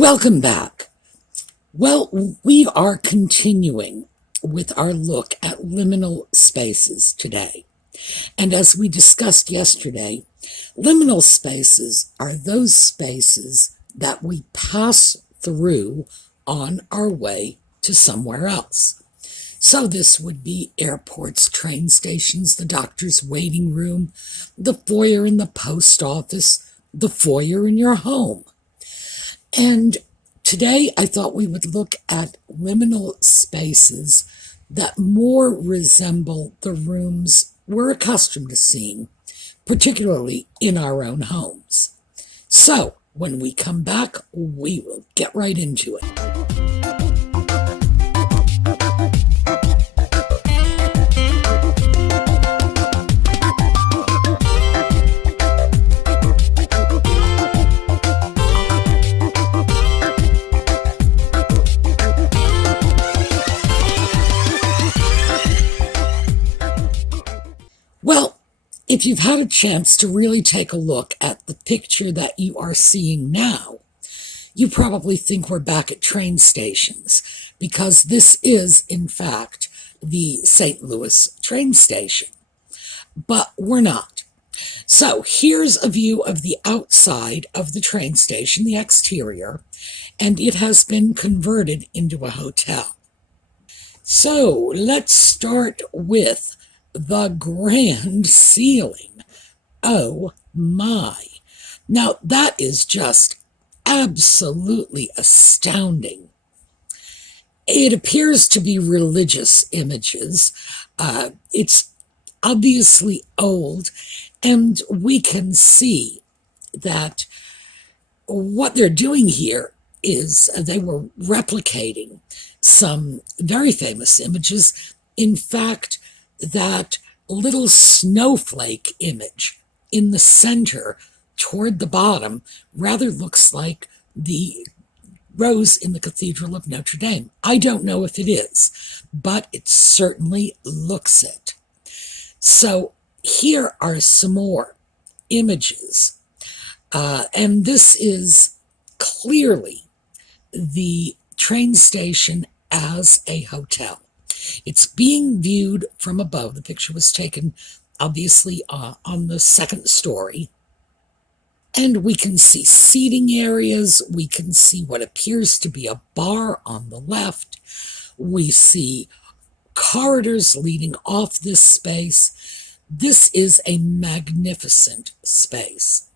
Welcome back. Well, we are continuing with our look at liminal spaces today. And as we discussed yesterday, liminal spaces are those spaces that we pass through on our way to somewhere else. So this would be airports, train stations, the doctor's waiting room, the foyer in the post office, the foyer in your home. And today I thought we would look at liminal spaces that more resemble the rooms we're accustomed to seeing, particularly in our own homes. So when we come back, we will get right into it. Well, if you've had a chance to really take a look at the picture that you are seeing now, you probably think we're back at train stations, because this is, in fact, the St. Louis train station. But we're not. So here's a view of the outside of the train station, the exterior, and it has been converted into a hotel. So let's start with the grand ceiling. Oh my. Now that is just absolutely astounding. It appears to be religious images. It's obviously old, and we can see that what they're doing here is they were replicating some very famous images. In fact, that little snowflake image in the center toward the bottom rather looks like the rose in the Cathedral of Notre Dame. I don't know if it is, but it certainly looks it. So here are some more images. And this is clearly the train station as a hotel. It's being viewed from above. The picture was taken, obviously, on the second story. And we can see seating areas. We can see what appears to be a bar on the left. We see corridors leading off this space. This is a magnificent space.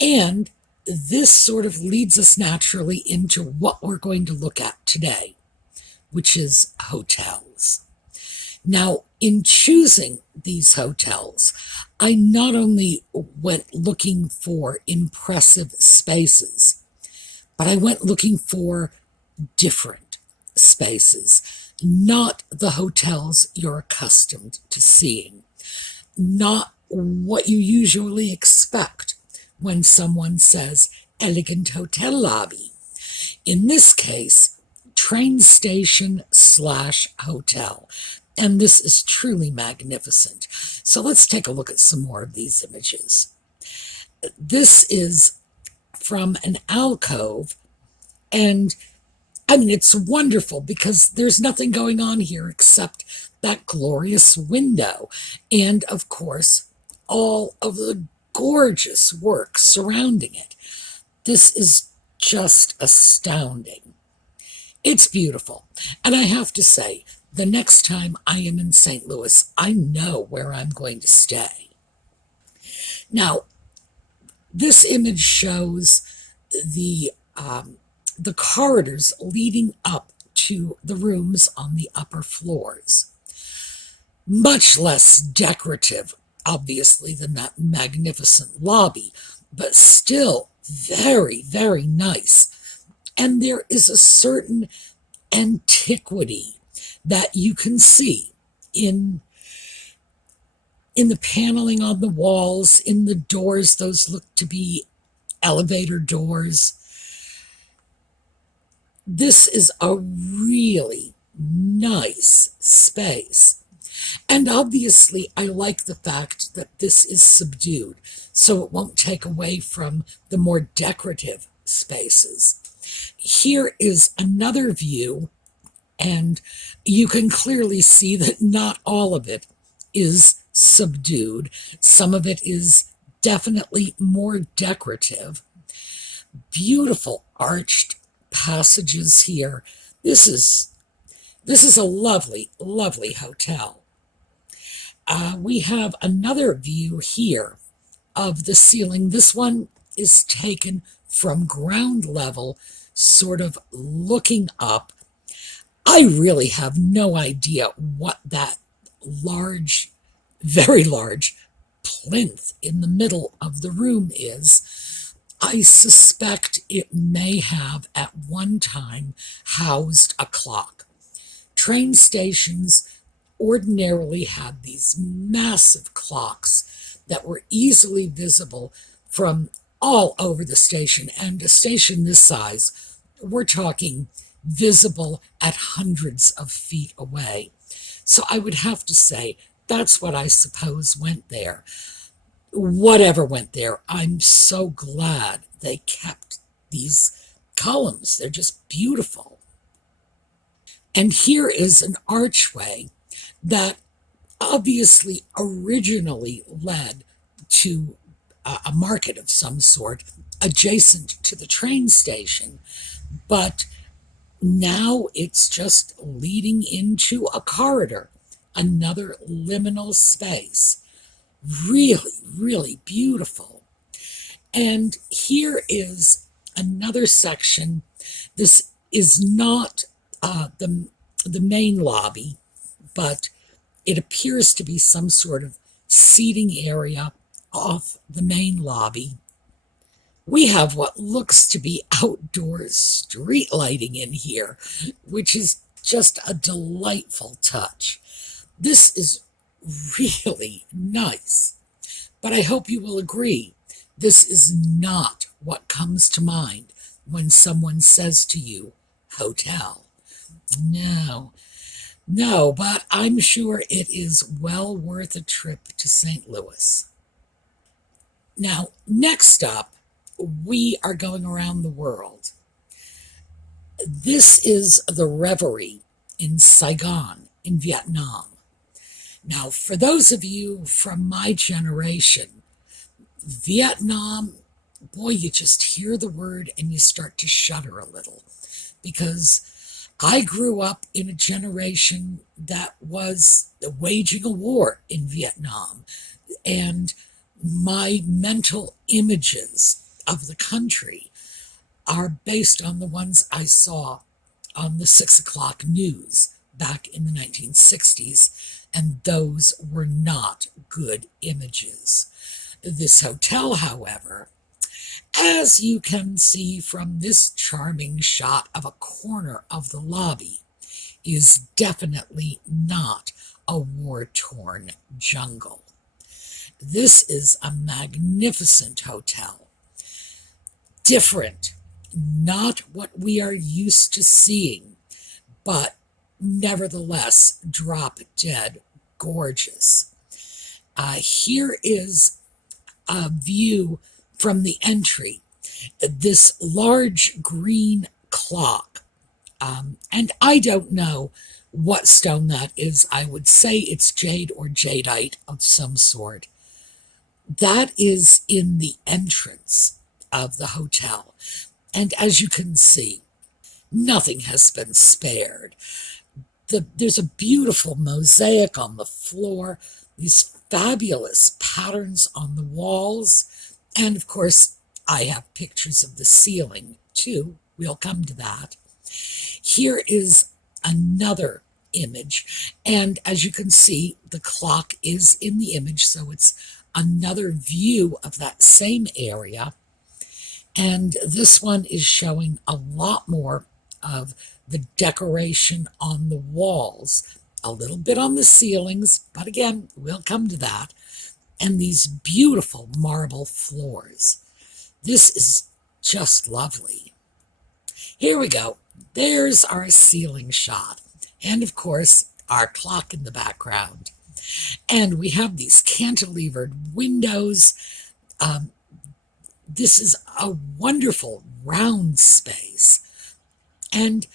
And this sort of leads us naturally into what we're going to look at today, which is hotels. Now, in choosing these hotels, I not only went looking for impressive spaces, but I went looking for different spaces, not the hotels you're accustomed to seeing, not what you usually expect when someone says elegant hotel lobby. In this case, train station / hotel. And this is truly magnificent. So let's take a look at some more of these images. This is from an alcove, and I mean, it's wonderful because there's nothing going on here except that glorious window. And of course, all of the gorgeous work surrounding it. This is just astounding. It's beautiful. And I have to say, the next time I am in St. Louis, I know where I'm going to stay. Now, this image shows the corridors leading up to the rooms on the upper floors. Much less decorative, obviously, than that magnificent lobby, but still very, very nice. And there is a certain antiquity that you can see in the paneling on the walls, in the doors. Those look to be elevator doors. This is a really nice space. And obviously, I like the fact that this is subdued, so it won't take away from the more decorative spaces. Here is another view, and you can clearly see that not all of it is subdued. Some of it is definitely more decorative. Beautiful arched passages here. This is a lovely, lovely hotel. We have another view here of the ceiling. This one is taken from ground level, sort of looking up. I really have no idea what that large, very large plinth in the middle of the room is. I suspect it may have at one time housed a clock. Train stations ordinarily had these massive clocks that were easily visible from all over the station, and a station this size, we're talking visible at hundreds of feet away. So I would have to say that's what I suppose went there. Whatever went there, I'm so glad they kept these columns. They're just beautiful. And here is an archway that obviously originally led to a market of some sort adjacent to the train station, but now it's just leading into a corridor, another liminal space. Really, really beautiful. And here is another section. This is not the main lobby, but it appears to be some sort of seating area off the main lobby. We have what looks to be outdoor street lighting in here, which is just a delightful touch. This is really nice, but I hope you will agree, this is not what comes to mind when someone says to you, hotel. No, but I'm sure it is well worth a trip to St. Louis. Now, next up, we are going around the world. This is the Reverie in Saigon, in Vietnam. Now, for those of you from my generation, Vietnam, boy, you just hear the word and you start to shudder a little, because I grew up in a generation that was waging a war in Vietnam, and my mental images of the country are based on the ones I saw on the 6 o'clock news back in the 1960s, and those were not good images. This hotel, however, as you can see from this charming shot of a corner of the lobby, is definitely not a war-torn jungle. This is a magnificent hotel. Different, not what we are used to seeing, but nevertheless drop-dead gorgeous. Here is a view from the entry. This large green clock, and I don't know what stone that is. I would say it's jade or jadeite of some sort. That is in the entrance of the hotel. And as you can see, nothing has been spared. There's a beautiful mosaic on the floor, these fabulous patterns on the walls, and of course, I have pictures of the ceiling too. We'll come to that. Here is another image, and as you can see, the clock is in the image, so it's another view of that same area. And this one is showing a lot more of the decoration on the walls, a little bit on the ceilings, but again, we'll come to that, and these beautiful marble floors. This is just lovely. Here we go. There's our ceiling shot, and of course, our clock in the background. And we have these cantilevered windows. This is a wonderful round space. And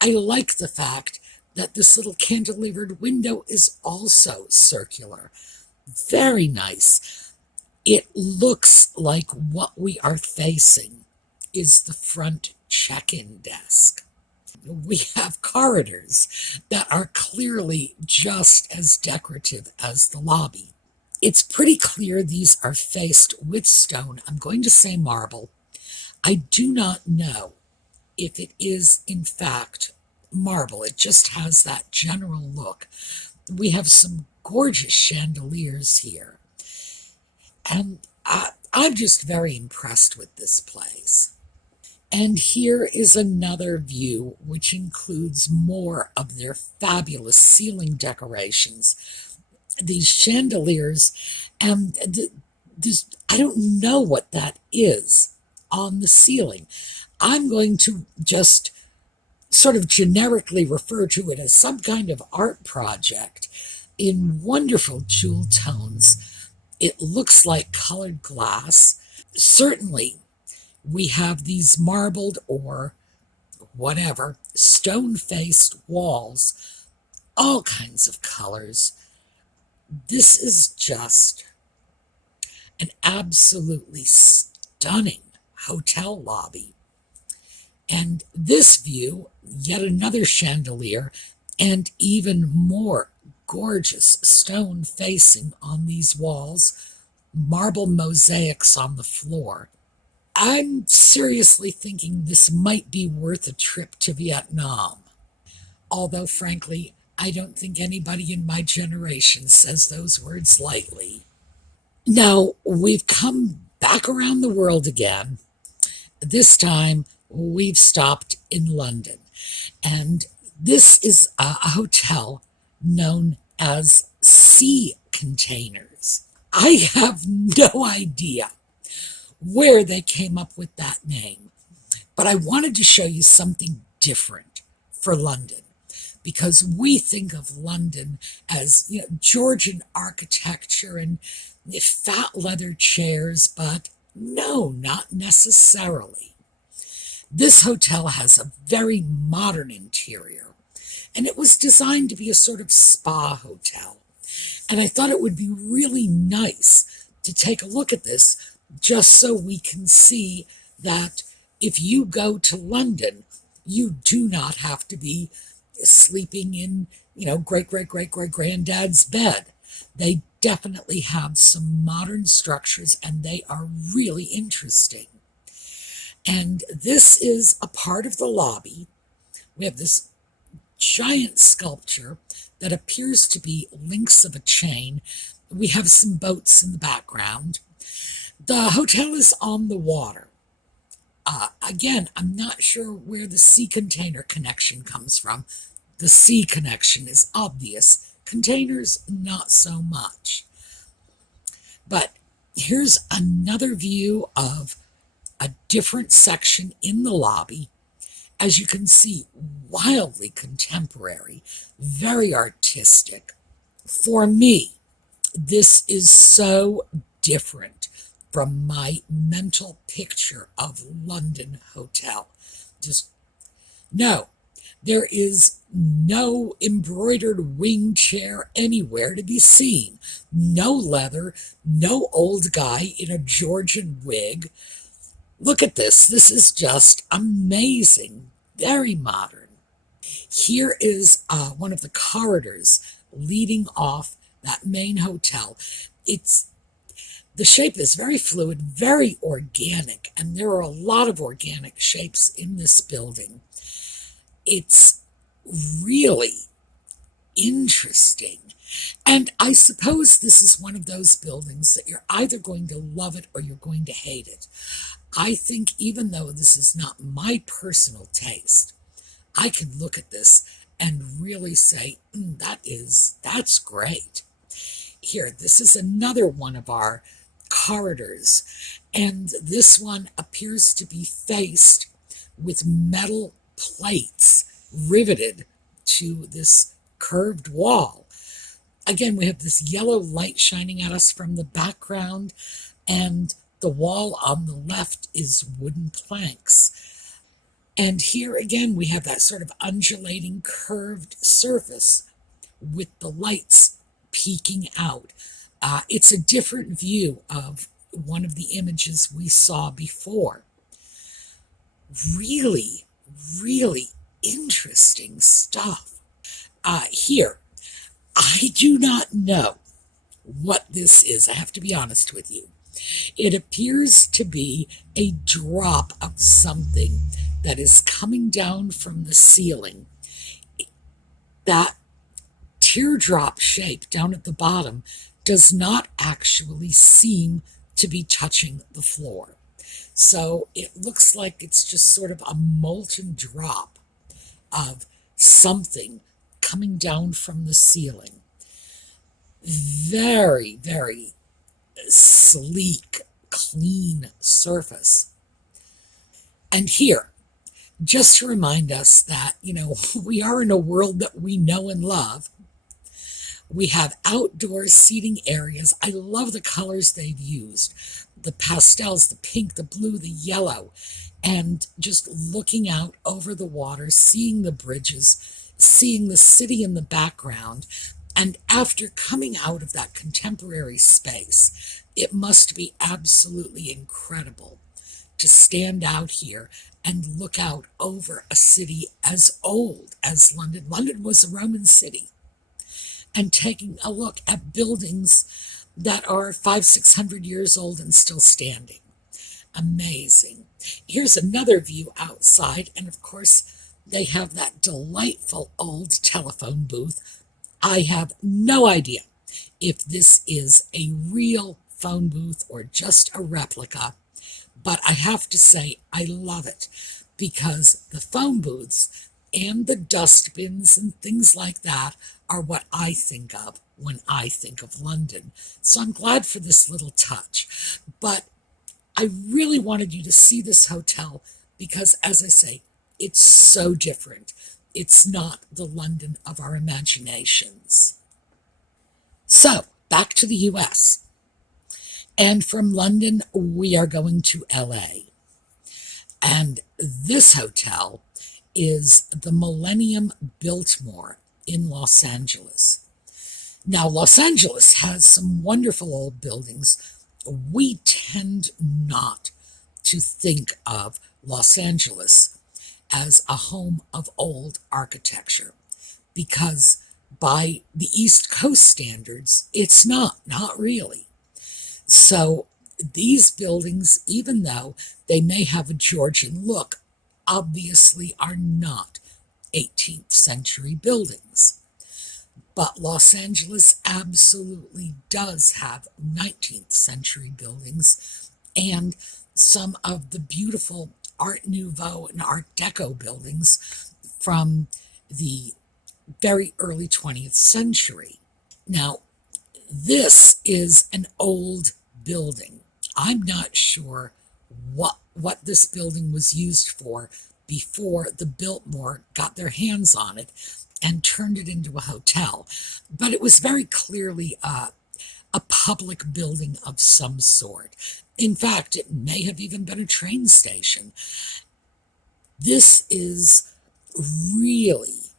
I like the fact that this little cantilevered window is also circular. Very nice. It looks like what we are facing is the front check-in desk. We have corridors that are clearly just as decorative as the lobby. It's pretty clear these are faced with stone. I'm going to say marble. I do not know if it is in fact marble. It just has that general look. We have some gorgeous chandeliers here. And I'm just very impressed with this place. And here is another view, which includes more of their fabulous ceiling decorations. These chandeliers, and I don't know what that is on the ceiling. I'm going to just sort of generically refer to it as some kind of art project in wonderful jewel tones. It looks like colored glass. Certainly, we have these marbled or whatever stone-faced walls, all kinds of colors. This is just an absolutely stunning hotel lobby. And this view, yet another chandelier, and even more gorgeous stone facing on these walls, marble mosaics on the floor. I'm seriously thinking this might be worth a trip to Vietnam. Although, frankly, I don't think anybody in my generation says those words lightly. Now, we've come back around the world again. This time, we've stopped in London. And this is a hotel known as Sea Containers. I have no idea where they came up with that name, but I wanted to show you something different for London, because we think of London as, Georgian architecture and fat leather chairs, but no, not necessarily. This hotel has a very modern interior, and it was designed to be a sort of spa hotel. And I thought it would be really nice to take a look at this, just so we can see that if you go to London, you do not have to be sleeping in, great-great-great-great-granddad's bed. They definitely have some modern structures, and they are really interesting. And this is a part of the lobby. We have this giant sculpture that appears to be links of a chain. We have some boats in the background. The hotel is on the water. Again, I'm not sure where the sea container connection comes from. The sea connection is obvious. Containers, not so much. But here's another view of a different section in the lobby. As you can see, wildly contemporary, very artistic. For me, this is so different from my mental picture of London hotel. No, there is no embroidered wing chair anywhere to be seen. No leather, no old guy in a Georgian wig. Look at this. This is just amazing. Very modern. Here is one of the corridors leading off that main hotel. The shape is very fluid, very organic, and there are a lot of organic shapes in this building. It's really interesting. And I suppose this is one of those buildings that you're either going to love it or you're going to hate it. I think even though this is not my personal taste, I can look at this and really say, that's great. Here, this is another one of our corridors, and this one appears to be faced with metal plates riveted to this curved wall. Again, we have this yellow light shining at us from the background, and the wall on the left is wooden planks. And here again, we have that sort of undulating curved surface with the lights peeking out. It's a different view of one of the images we saw before. Really, really interesting stuff. Here, I do not know what this is. I have to be honest with you. It appears to be a drop of something that is coming down from the ceiling. That teardrop shape down at the bottom does not actually seem to be touching the floor. So it looks like it's just sort of a molten drop of something coming down from the ceiling. Very, very sleek, clean surface. And here, just to remind us that, we are in a world that we know and love. We have outdoor seating areas. I love the colors they've used. The pastels, the pink, the blue, the yellow. And just looking out over the water, seeing the bridges, seeing the city in the background. And after coming out of that contemporary space, it must be absolutely incredible to stand out here and look out over a city as old as London. London was a Roman city. And taking a look at buildings that are 500-600 years old and still standing. Amazing. Here's another view outside, and of course they have that delightful old telephone booth. I have no idea if this is a real phone booth or just a replica, but I have to say I love it because the phone booths and the dustbins and things like that are what I think of when I think of London. So I'm glad for this little touch. But I really wanted you to see this hotel because, as I say, it's so different. It's not the London of our imaginations. So, back to the US. And from London, we are going to LA. And this hotel is the Millennium Biltmore in Los Angeles. Now, Los Angeles has some wonderful old buildings. We tend not to think of Los Angeles as a home of old architecture because by the East Coast standards, it's not really. So these buildings, even though they may have a Georgian look, obviously are not 18th century buildings. But Los Angeles absolutely does have 19th century buildings and some of the beautiful Art Nouveau and Art Deco buildings from the very early 20th century. Now, this is an old building. I'm not sure what this building was used for before the Biltmore got their hands on it and turned it into a hotel. But it was very clearly a public building of some sort. In fact, it may have even been a train station. This is really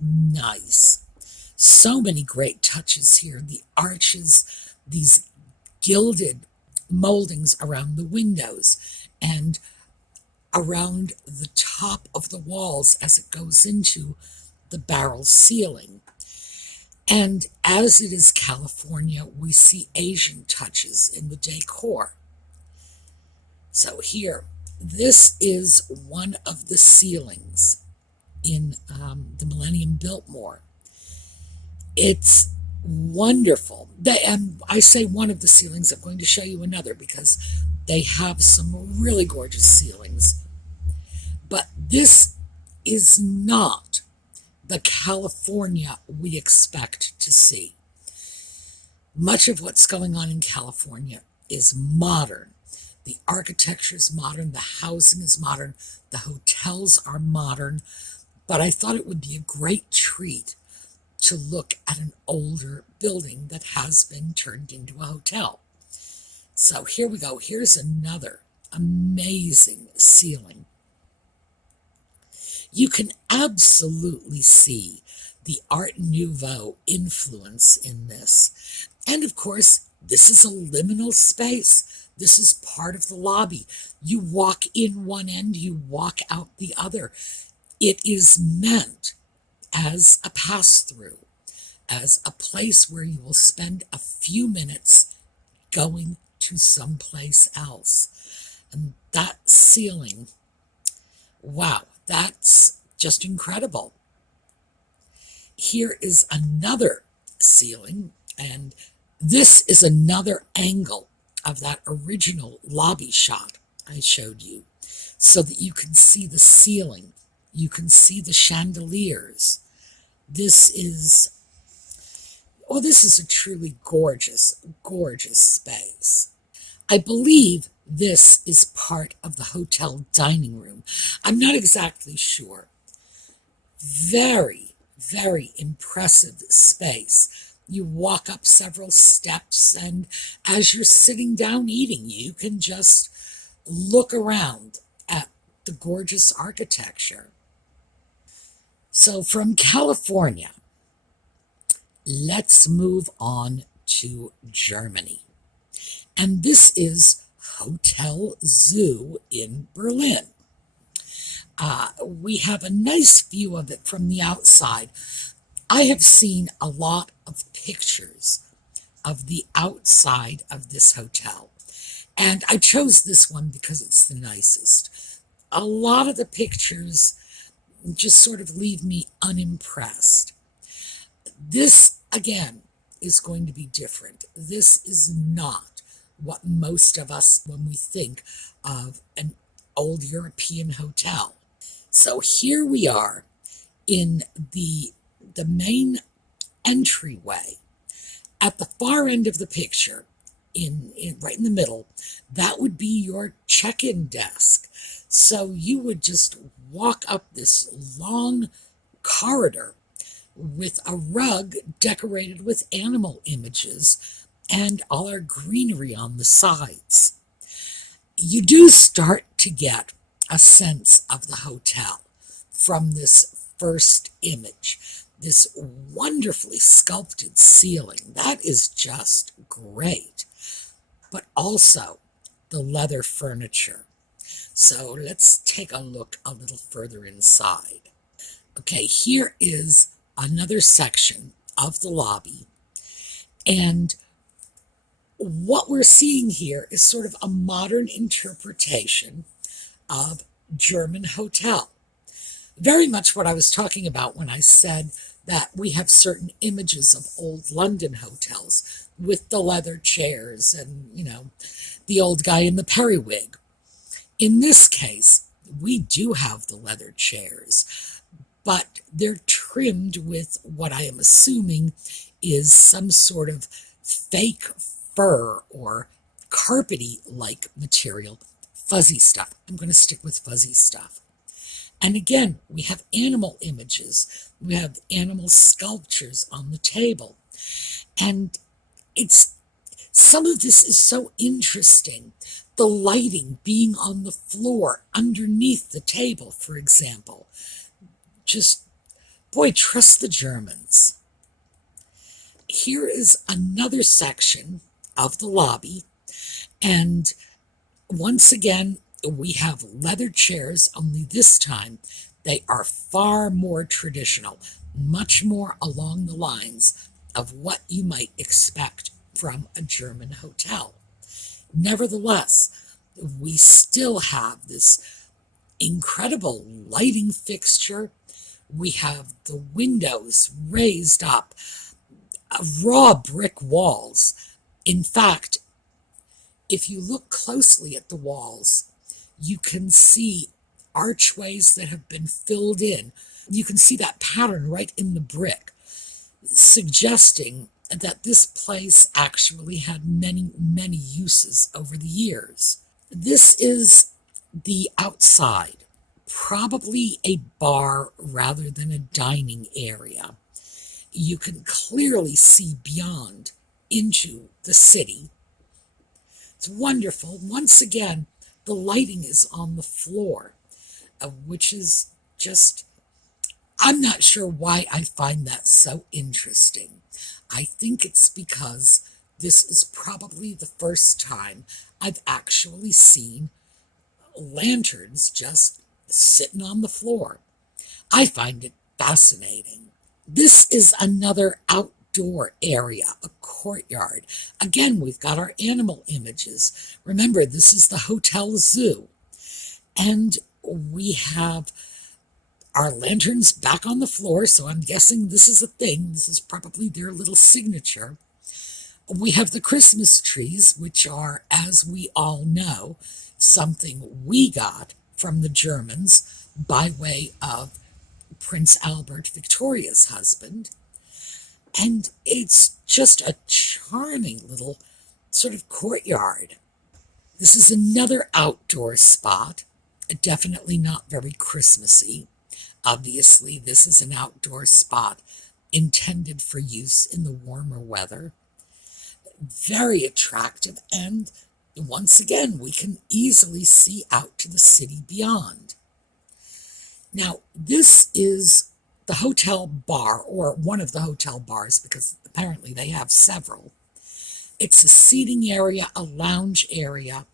nice. So many great touches here. The arches, these gilded moldings around the windows and around the top of the walls as it goes into the barrel ceiling. And as it is California, we see Asian touches in the decor. So here, this is one of the ceilings in the Millennium Biltmore. It's wonderful. I say one of the ceilings, I'm going to show you another because they have some really gorgeous ceilings. But this is not the California we expect to see. Much of what's going on in California is modern. The architecture is modern, the housing is modern, the hotels are modern, but I thought it would be a great treat to look at an older building that has been turned into a hotel. So here we go. Here's another amazing ceiling. You can absolutely see the Art Nouveau influence in this. And of course, this is a liminal space. This is part of the lobby. You walk in one end, you walk out the other. It is meant as a pass-through, as a place where you will spend a few minutes going to someplace else. And that ceiling, wow, that's just incredible. Here is another ceiling, and this is another angle of that original lobby shot I showed you, so that you can see the ceiling, you can see the chandeliers. This is a truly gorgeous, gorgeous space. I believe this is part of the hotel dining room. I'm not exactly sure. Very, very impressive space. You walk up several steps, and as you're sitting down eating, you can just look around at the gorgeous architecture. So from California, let's move on to Germany. And this is Hotel Zoo in Berlin. We have a nice view of it from the outside. I have seen a lot of pictures of the outside of this hotel, and I chose this one because it's the nicest. A lot of the pictures just sort of leave me unimpressed. This, again, is going to be different. This is not what most of us, when we think of an old European hotel. So here we are in the main entryway. At the far end of the picture, right in the middle, that would be your check-in desk. So you would just walk up this long corridor with a rug decorated with animal images and all our greenery on the sides. You do start to get a sense of the hotel from this first image. This wonderfully sculpted ceiling, that is just great. But also the leather furniture. So let's take a look a little further inside. Okay, here is another section of the lobby. And what we're seeing here is sort of a modern interpretation of German hotel. Very much what I was talking about when I said that we have certain images of old London hotels with the leather chairs and, the old guy in the periwig. In this case, we do have the leather chairs, but they're trimmed with what I am assuming is some sort of fake fur or carpety-like material, fuzzy stuff. I'm going to stick with fuzzy stuff. And again, we have animal images. We have animal sculptures on the table. And some of this is so interesting. The lighting being on the floor underneath the table, for example. Just, boy, trust the Germans. Here is another section of the lobby. And once again, we have leather chairs, only this time they are far more traditional, much more along the lines of what you might expect from a German hotel. Nevertheless, we still have this incredible lighting fixture. We have the windows raised up, raw brick walls. In fact, if you look closely at the walls, you can see archways that have been filled in. You can see that pattern right in the brick, suggesting that this place actually had many, many uses over the years. This is the outside, probably a bar rather than a dining area. You can clearly see beyond into the city. It's wonderful. Once again, the lighting is on the floor, which is just I'm not sure why I find that so interesting. I think it's because this is probably the first time I've actually seen lanterns just sitting on the floor. I find it fascinating. This is another outdoor area, a courtyard. Again, we've got our animal images. Remember, this is the hotel zoo. And we have our lanterns back on the floor, so I'm guessing this is a thing. This is probably their little signature. We have the Christmas trees, which are, as we all know, something we got from the Germans by way of Prince Albert, Victoria's husband. And it's just a charming little sort of courtyard. This is another outdoor spot, definitely not very Christmassy. Obviously, this is an outdoor spot intended for use in the warmer weather. Very attractive, and once again, we can easily see out to the city beyond. Now, this is the hotel bar, or one of the hotel bars, because apparently they have several. It's a seating area, a lounge area.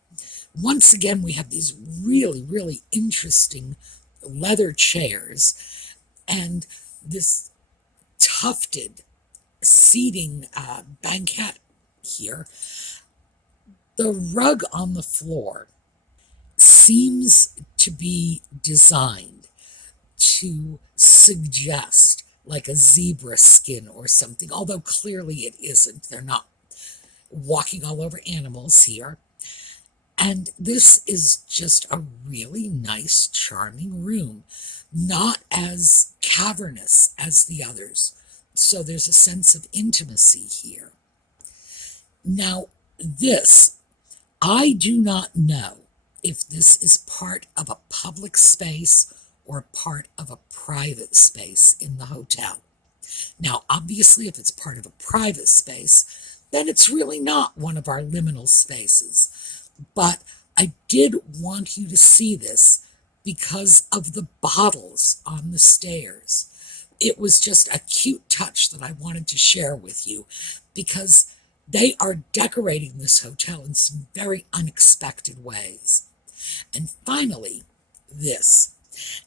Once again, we have these really, really interesting leather chairs and this tufted seating banquette here. The rug on the floor seems to be designed to suggest like a zebra skin or something, although clearly it isn't. They're not walking all over animals here. And this is just a really nice, charming room, not as cavernous as the others. So there's a sense of intimacy here. Now, this, I do not know if this is part of a public space or part of a private space in the hotel. Now, obviously, if it's part of a private space, then it's really not one of our liminal spaces. But I did want you to see this because of the bottles on the stairs. It was just a cute touch that I wanted to share with you because they are decorating this hotel in some very unexpected ways. And finally, this.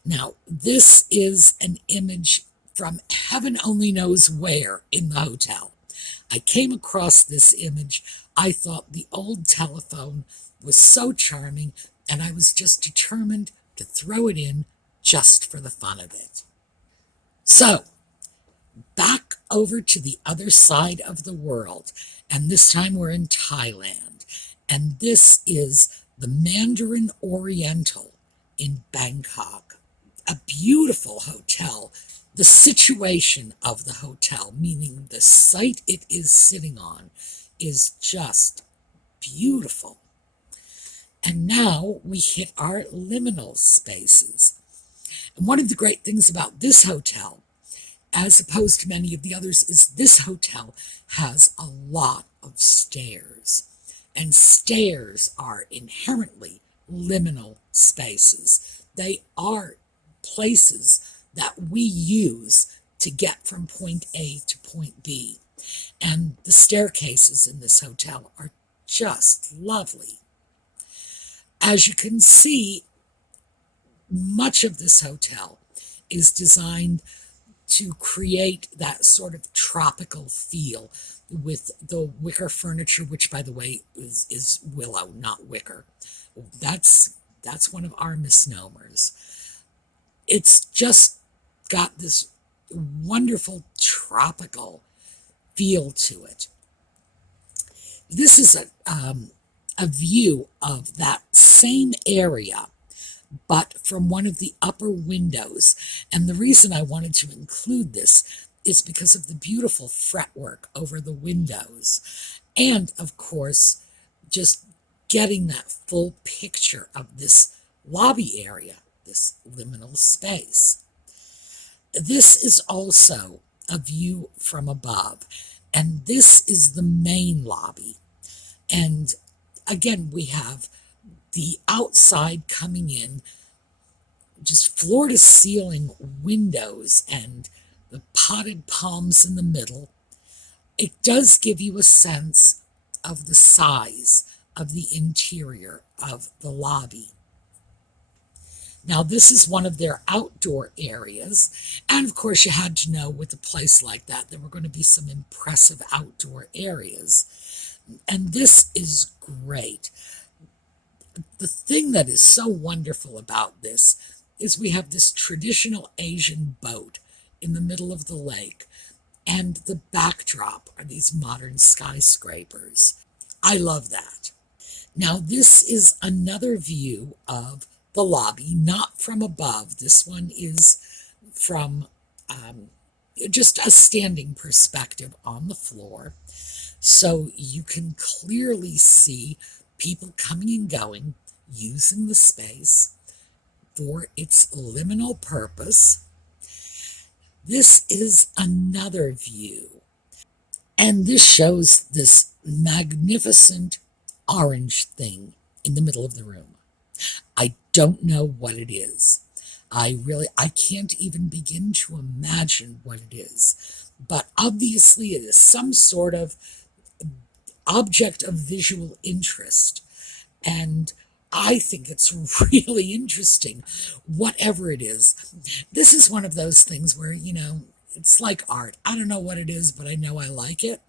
Now, this is an image from heaven only knows where in the hotel. I came across this image. I thought the old telephone was so charming, and I was just determined to throw it in just for the fun of it. So, back over to the other side of the world, and this time we're in Thailand, and this is the Mandarin Oriental in Bangkok. A beautiful hotel. The situation of the hotel, meaning the site it is sitting on, is just beautiful. And now we hit our liminal spaces. And one of the great things about this hotel, as opposed to many of the others, is this hotel has a lot of stairs. And stairs are inherently liminal spaces. They are places that we use to get from point A to point B. And the staircases in this hotel are just lovely. As you can see, much of this hotel is designed to create that sort of tropical feel with the wicker furniture, which, by the way, is willow, not wicker. That's one of our misnomers. It's just got this wonderful tropical feel to it. This is a view of that same area, but from one of the upper windows. And the reason I wanted to include this is because of the beautiful fretwork over the windows. And, of course, just getting that full picture of this lobby area, this liminal space. This is also a view from above, and this is the main lobby. And again, we have the outside coming in just floor-to-ceiling windows and the potted palms in the middle, it does give you a sense of the size of the interior of the lobby. Now, this is one of their outdoor areas, and of course you had to know with a place like that there were going to be some impressive outdoor areas, and this is great. The thing that is so wonderful about this is we have this traditional Asian boat in the middle of the lake, and the backdrop are these modern skyscrapers. I love that. Now, this is another view of the lobby, not from above. This one is from just a standing perspective on the floor. So you can clearly see people coming and going, using the space for its liminal purpose. This is another view, and this shows this magnificent orange thing in the middle of the room. I don't know what it is. I can't even begin to imagine what it is, but obviously it is some sort of object of visual interest, and I think it's really interesting, whatever it is. This is one of those things where, it's like art. I don't know what it is, but I know I like it.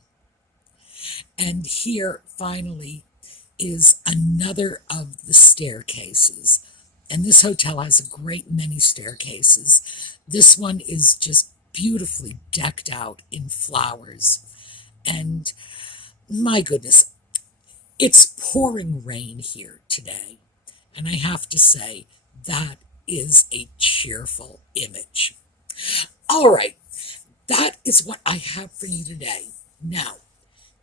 And here, finally, is another of the staircases. And this hotel has a great many staircases. This one is just beautifully decked out in flowers. And my goodness, it's pouring rain here today. And I have to say, that is a cheerful image. All right, that is what I have for you today. Now,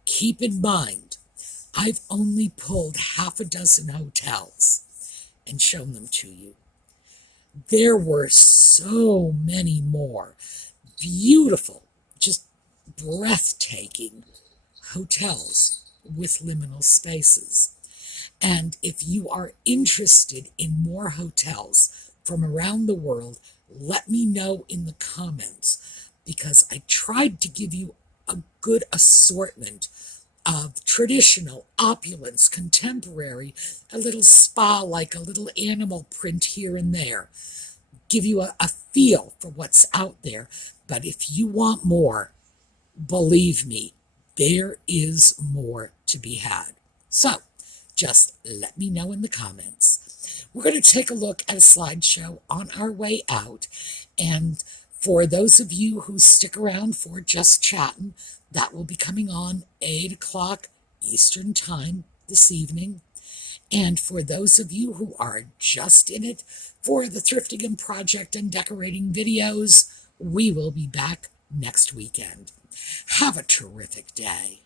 keep in mind, I've only pulled half a dozen hotels and shown them to you. There were so many more beautiful, just breathtaking hotels with liminal spaces. And if you are interested in more hotels from around the world, let me know in the comments, because I tried to give you a good assortment of traditional, opulence, contemporary, a little spa, like a little animal print here and there. Give you a feel for what's out there. But if you want more, believe me, there is more to be had. So, just let me know in the comments. We're going to take a look at a slideshow on our way out. And for those of you who stick around for Just Chattin', that will be coming on 8 o'clock Eastern Time this evening. And for those of you who are just in it for the Thrifting and Project and Decorating videos, we will be back next weekend. Have a terrific day.